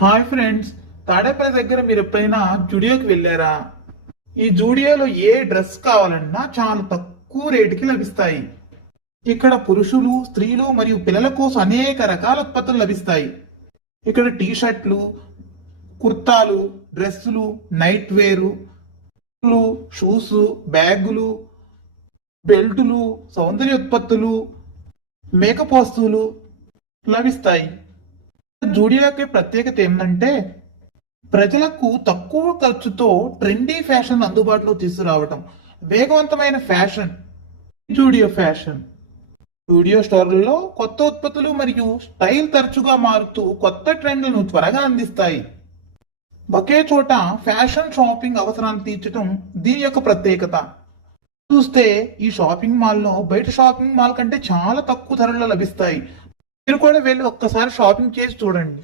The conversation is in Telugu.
హాయ్ ఫ్రెండ్స్, తాడేపల్లి దగ్గర మీరు ఎప్పుడైనా జూడియోకి వెళ్ళారా? ఈ జూడియోలో ఏ డ్రెస్ కావాలన్నా చాలా తక్కువ రేటుకి లభిస్తాయి. ఇక్కడ పురుషులు, స్త్రీలు మరియు పిల్లల కోసం అనేక రకాల ఉత్పత్తులు లభిస్తాయి. ఇక్కడ టీ షర్ట్లు, కుర్తాలు, డ్రెస్సులు, నైట్ వేరు, షూస్, బ్యాగులు, బెల్టులు, సౌందర్య ఉత్పత్తులు, మేకప్ వస్తువులు లభిస్తాయి. జూడియోకి ప్రత్యేకత ఏంటంటే ప్రజలకు తక్కువ ఖర్చుతో ట్రెండీ ఫ్యాషన్ అందుబాటులో తీసుకురావటం. వేగవంతమైన ఫ్యాషన్ జూడియో ఫ్యాషన్. జూడియో స్టోర్లలో కొత్త ఉత్పత్తులు మరియు స్టైల్ తరచుగా మారుతూ కొత్త ట్రెండ్లను త్వరగా అందిస్తాయి. ఒకే చోట ఫ్యాషన్ షాపింగ్ అవసరాన్ని తీర్చడం దీని యొక్క ప్రత్యేకత. చూస్తే ఈ షాపింగ్ మాల్లో బయట షాపింగ్ మాల్ కంటే చాలా తక్కువ ధరల్లో లభిస్తాయి. మీరు కూడా వెళ్ళి ఒక్కసారి షాపింగ్ చేసి చూడండి.